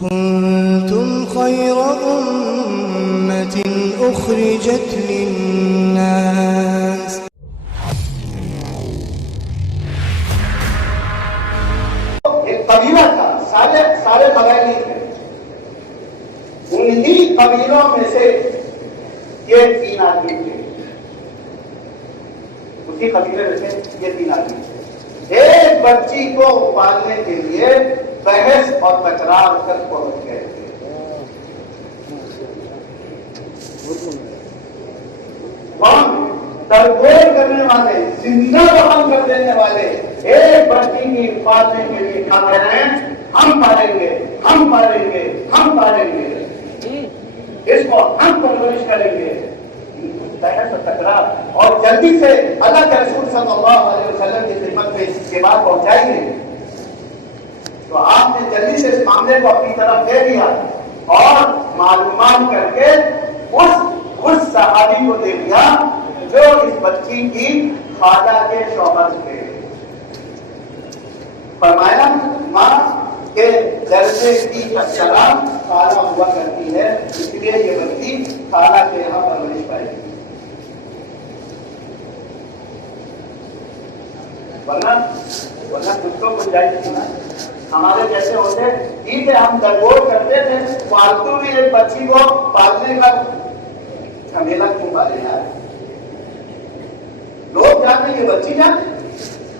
كنتم خير أمة أخرجت للناس ایک قبیلہ تھا، سارے قبائل تھے، انہی قبیلوں میں سے یہ 3 آدمی تھے، اسی قبیلے میں سے یہ 3 آدمی تھے۔ ایک بچی کو پالنے کے لیے بحث اور تکرار تک پہنچ گئے تھے۔ کون؟ تربیت کرنے والے، زندہ رقم کر دینے والے، ایک بچی کی پالنے کے لیے کیا کہہ رہے ہیں؟ ہم پالیں گے، ہم پالیں گے، ہم پالیں گے، اس کو ہم پرورش کریں گے، بحث اور تکرار۔ اور جلدی سے اللہ کے رسول صلی اللہ علیہ وسلم کی خدمت میں اس کے بعد پہنچائیں گے، تو آپ نے جلدی سے اس معاملے کو اپنی طرف دے دیا اور معلومات کر کے اس صحابی کو دے دیا جو اس بچی کی خالہ کے شوہر تھے۔ فرمایا ماں کے درجے کی احترام خالہ ہوا کرتی ہے، اس لیے یہ بچی خالہ کے یہاں پرورش پائے گی، ورنہ خود کو گنجائش تھی نا۔ ہمارے جیسے ہوتے ٹھیک ہے، ہم درگور کرتے تھے، فالتو بھی ایک بچی کو پالنے کا جھمیلا کیوں پالے یار؟ لوگ جانے یہ بچی جانے،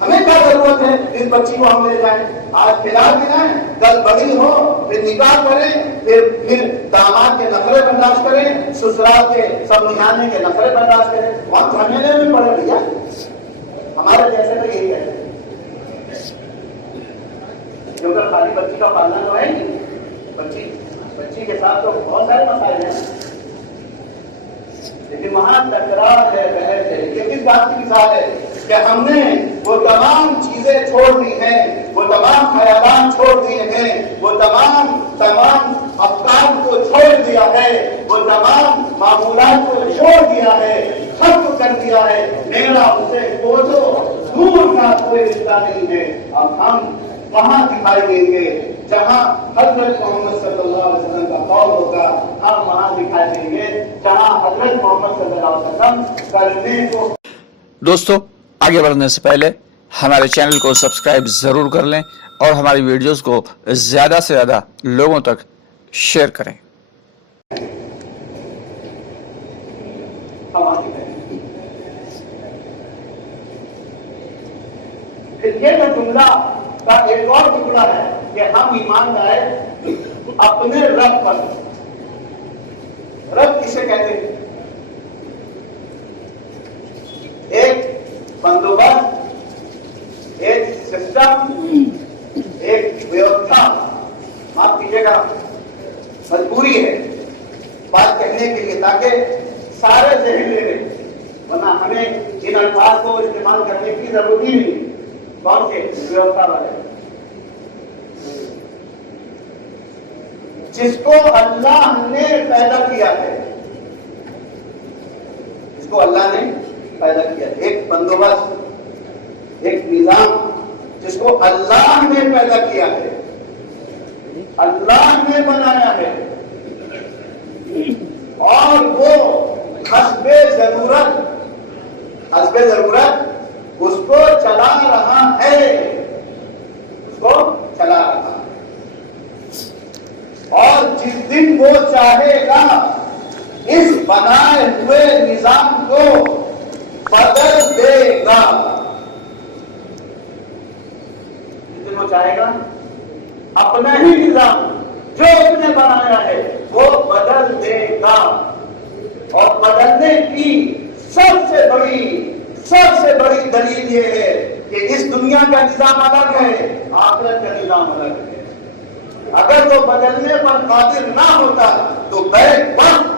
ہمیں کیا ضرورت ہے اس بچی کو ہم لے جائیں؟ آج کھلا دلائیں، کل بڑی ہو پھر نکاح کریں، پھر داماد کے نخرے برداشت کریں، سسرال کے سمجھانے کے نخرے برداشت کریں، وقت جھمیلے میں پڑے بھیا۔ ہمارے جیسے تو یہی ہے، کیونکہ خالی بچی کا پالنا تو ہے نہیں، بچی کے ساتھ تو بہت سارے مسائل ہیں، لیکن وہاں تکرار ہے، بحث ہے۔ یہ کس بات کی مثال ہے کہ ہم نے وہ تمام چیزیں چھوڑ دی ہیں، وہ تمام خیالات چھوڑ دیے ہیں، وہ تمام افکار کو چھوڑ دیا ہے، وہ تمام معمولات کو چھوڑ دیا ہے، ختم کر دیا ہے۔ میرا اسے کوسو دور کا کوئی رشتہ نہیں ہے۔ اب ہم وہاں دکھائی دیں گے جہاں حضرت محمد صلی اللہ علیہ وسلم کا قول ہوگا، ہم وہاں دکھائی دیں گے جہاں حضرت محمد صلی اللہ علیہ وسلم کرنے کو۔ دوستو آگے بڑھنے سے پہلے ہمارے چینل کو سبسکرائب ضرور کر لیں اور ہماری ویڈیوز کو زیادہ سے زیادہ لوگوں تک شیئر کریں۔ یہ جو جملہ کا ایک اور ٹکڑا ہے کہ ہم ایمان لائے اپنے رب پر۔ رب کسے کہتے ہیں؟ ایک بندوبست، ایک سسٹم، ایک ویوستھا، معاف کیجیے گا مجبوری ہے بات کہنے کے لیے تاکہ سارے ذہن لے لیں، ورنہ ہمیں ان الفاظ کو استعمال کرنے کی ضرورت ہی نہیں۔ کون سے؟ ویوستھا والے، جس کو اللہ نے پیدا کیا ہے، جس کو اللہ نے پیدا کیا ہے، ایک بندوبست، ایک نظام جس کو اللہ نے پیدا کیا ہے، اللہ نے بنایا ہے، اور وہ حسب ضرورت اس کو چلا رہا ہے، اور جس دن وہ چاہے گا اس بنائے ہوئے نظام کو بدل دے گا، جس دن وہ چاہے گا اپنا ہی نظام جو اس نے بنایا ہے وہ بدل دے گا۔ اور بدلنے کی سب سے بڑی دلیل یہ ہے کہ اس دنیا کا نظام الگ ہے، آخرت کا نظام الگ ہے۔ اگر وہ بدلنے پر قادر نہ ہوتا تو بیک وقت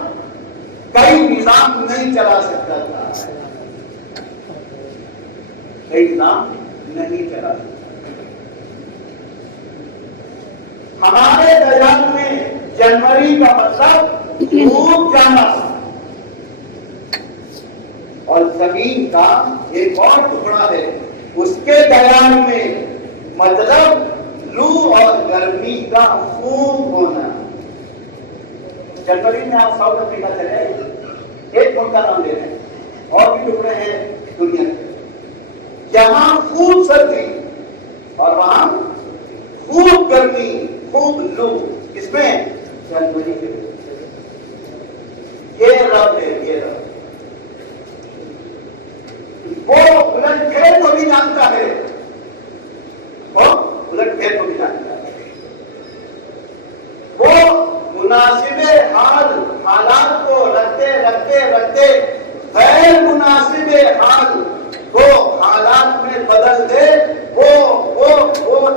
کئی نظام نہیں چلا سکتا تھا، ہمارے بیان میں جنوری کا مطلب ڈوب جانا، اور زمین کا ایک اور ٹکڑا ہے اس کے بیان میں مطلب لو اور گرمی کا خوب ہونا. جنوری میں آپ ساؤتھ افریقہ چلے ایک ملک کا نام لے رہے ہیں اور بھی ٹکڑے ہیں دنیا کے. یہاں خوب سردی اور وہاں خوب گرمی خوب لو. اس میں جنوری کے یہ رب ہے. یہ رب وہ الٹ پھیر کو بھی جانتا ہے. وہ الٹ پھیر کو بھی جانتا ہے. وہ مناسب حالات کو رکھتے رکھتے رکھتے غیر مناسب حال کو حالات میں بدل دے. وہ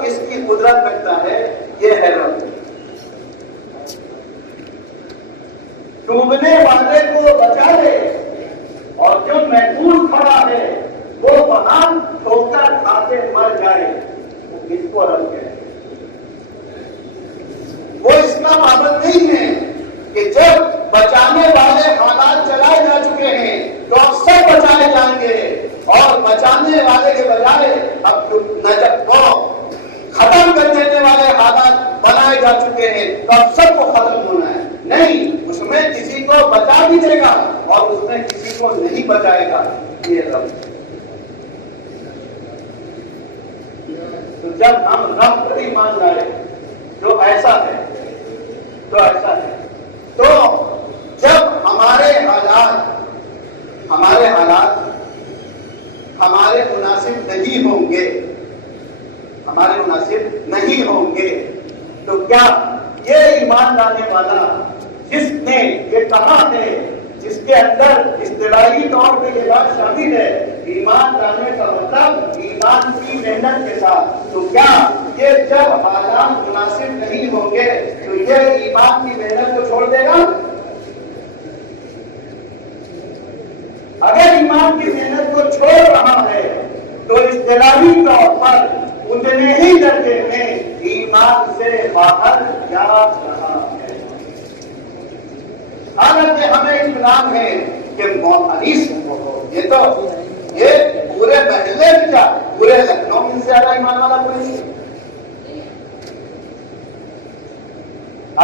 اس کی قدرت رکھتا ہے. یہ ہے رب. ڈوبنے والے کو بچا لے اور جو محفوظ کھڑا ہے وہ وہاں ٹھوکر کھاتے مر جائے. وہ کس کو رب کہے؟ وہ اس کا پابند نہیں ہے کہ جب بچانے والے حالات چلائے جا چکے ہیں تو اب سب بچائے جائیں گے اور بچانے والے کے بجائے اب نجب کو ختم کر دینے والے حالات بنائے جا چکے ہیں تو اب سب کو ختم ہونا ہے. نہیں, اس میں کسی کو بچا بھی دے گا اور اس میں کسی کو نہیں بچائے گا. یہ رب. تو جب ہم رب پر ایمان لائے جو ایسا ہے تو ایسا ہے, تو جب ہمارے حالات ہمارے مناسب نہیں ہوں گے, ہمارے مناسب نہیں ہوں گے, تو کیا یہ ایمان لانے والا جس نے یہ کہا ہے, جس کے اندر اصطلاحی طور پہ یہ بات شامل ہے, ایمان لانے کا مطلب ایمان کی محنت کے ساتھ, تو کیا یہ جب حالات مناسب نہیں ہوں گے تو یہ ایمان کی محنت کو چھوڑ دے گا؟ اگر ایمان کی محنت کو چھوڑ رہا ہے تو اصطلاحی طور پر اتنے ہی درجے میں ایمان سے باہر جا رہا ہے. حالانکہ ہمیں اطمینان ہے کہ انیس یہ تو یہ پورے محلے میں کیا پورے لکھنؤ میں زیادہ ایمان والا کوئی نہیں.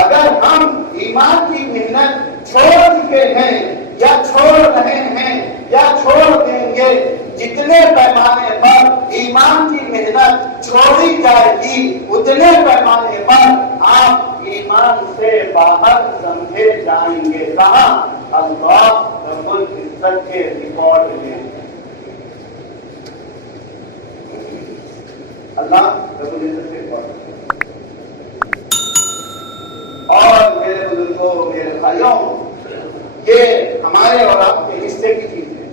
اگر ہم ایمان کی محنت چھوڑ چکے ہیں یا چھوڑ رہے ہیں یا چھوڑ دیں گے, جتنے پیمانے پر ایمان کی محنت چھوڑی جائے گی اتنے پیمانے پر آپ ایمان سے باہر سمجھے جائیں گے. کہاں؟ اللہ رب العزت کے ریکارڈ میں. اللہ رب العزت کے ریکارڈ. اور میرے بزرگوں, میرے بھائیوں, یہ ہمارے اور آپ کے حصے کی چیز ہے.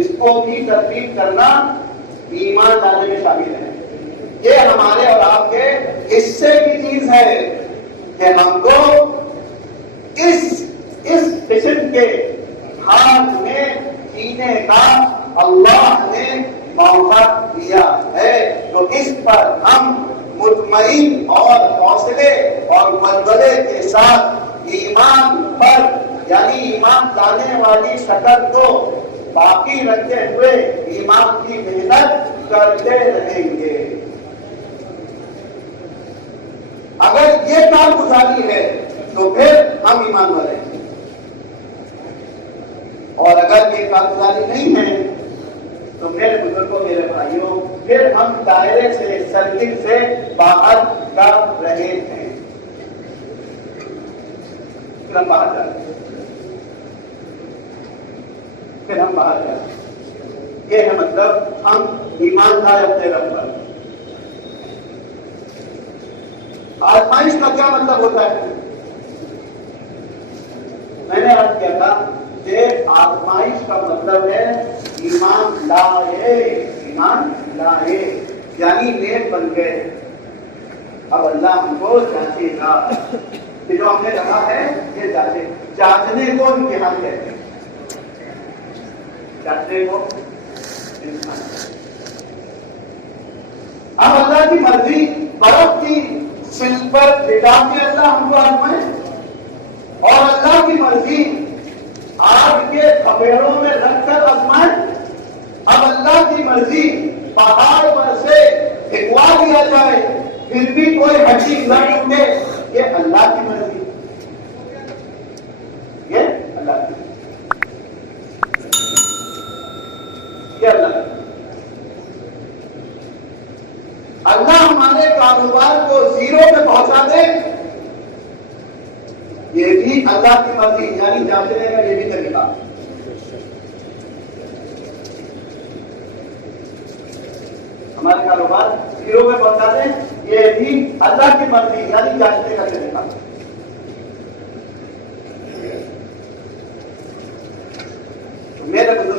اس کو بھی ترتیب کرنا ایمان لانے میں شامل ہے. یہ ہمارے اور آپ کے حصے کی چیز ہے کہ ہم کو اس قسم کے ہاتھ میں جینے کا اللہ نے موقع دیا ہے. تو اس پر ہم مطمئن اور حوصلے اور بلبلے کے ساتھ ایمان پر یعنی ایمان لانے والی شکل کو باقی رکھتے ہوئے ایمان کی محنت کرتے رہیں گے. اگر یہ کارگزاری ہے تو پھر ہم ایمان والے ہیں, اور اگر یہ کارگزاری نہیں ہے تو میرے بزرگوں, میرے بھائیوں, پھر ہم دائرے سے, سرکل سے باہر کر رہے ہیں. پھر ہم باہر جا رہے ہیں. پھر ہم باہر جا رہے ہیں. یہ ہے مطلب ہم ایمان لائے اپنے رب پر. آزمائش کا کیا مطلب ہوتا ہے؟ میں نے عرض کیا تھا کہ آزمائش کا مطلب ہے ایمان لائے. ایمان لائے یعنی نیک بن گئے. اب اللہ ہم کو جانچے گا کہ جو ہم نے کہا ہے یہ جانچنے کو امتحان کہتے ہیں. جانچنے کو امتحان. اب اللہ کی مرضی برف کی سل پر بٹا کے اللہ ہم کو آزمائے, اور اللہ کی مرضی آگ کے تھپیڑوں میں رکھ کر آزمائے. اب اللہ کی مرضی پہاڑ پر سے پھینکوا دیا جائے پھر بھی کوئی ہڈی نہ ٹوٹے، یہ اللہ کی مرضی، یہ اللہ کی، یہ اللہ کی۔ اللہ ہمارے کاروبار کو زیرو پہ پہنچا دے، یہ بھی اللہ کی مرضی، یعنی جانچنے کا یہ بھی طریقہ۔ ہمارے کاروبار زیرو پہ پہنچا دیں، یہ بھی اللہ کی مرضی، یعنی جانچنے کا طریقہ۔ میرے بزرگ